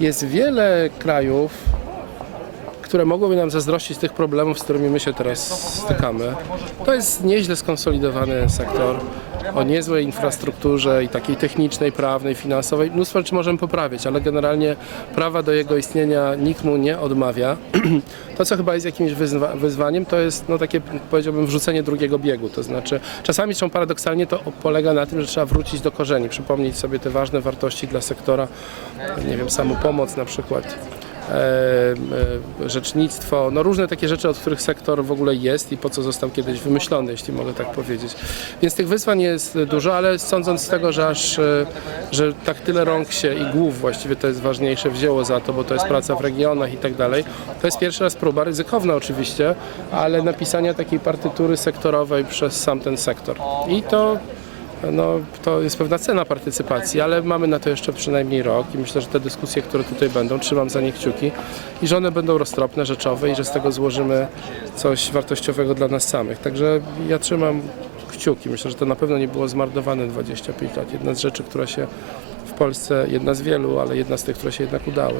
Jest wiele krajów, które mogłyby nam zazdrościć tych problemów, z którymi my się teraz stykamy. To jest nieźle skonsolidowany sektor o niezłej infrastrukturze i takiej technicznej, prawnej, finansowej. Mnóstwo rzeczy możemy poprawić, ale generalnie prawa do jego istnienia nikt mu nie odmawia. To, co chyba jest jakimś wyzwa- wyzwaniem, to jest no, takie, powiedziałbym, wrzucenie drugiego biegu. To znaczy, czasami zresztą paradoksalnie to polega na tym, że trzeba wrócić do korzeni, przypomnieć sobie te ważne wartości dla sektora, nie wiem, samopomoc na przykład rzecznictwo, no różne takie rzeczy, od których sektor w ogóle jest i po co został kiedyś wymyślony, jeśli mogę tak powiedzieć. Więc tych wyzwań jest dużo, ale sądząc z tego, że aż, e, że tak tyle rąk się i głów właściwie to jest ważniejsze wzięło za to, bo to jest praca w regionach i tak dalej, to jest pierwszy raz próba, ryzykowna oczywiście, ale napisania takiej partytury sektorowej przez sam ten sektor. I to no, to jest pewna cena partycypacji, ale mamy na to jeszcze przynajmniej rok i myślę, że te dyskusje, które tutaj będą, trzymam za nie kciuki i że one będą roztropne, rzeczowe i że z tego złożymy coś wartościowego dla nas samych. Także ja trzymam kciuki. Myślę, że to na pewno nie było zmarnowane 25 lat. Jedna z rzeczy, która się w Polsce, jedna z wielu, ale jedna z tych, które się jednak udały.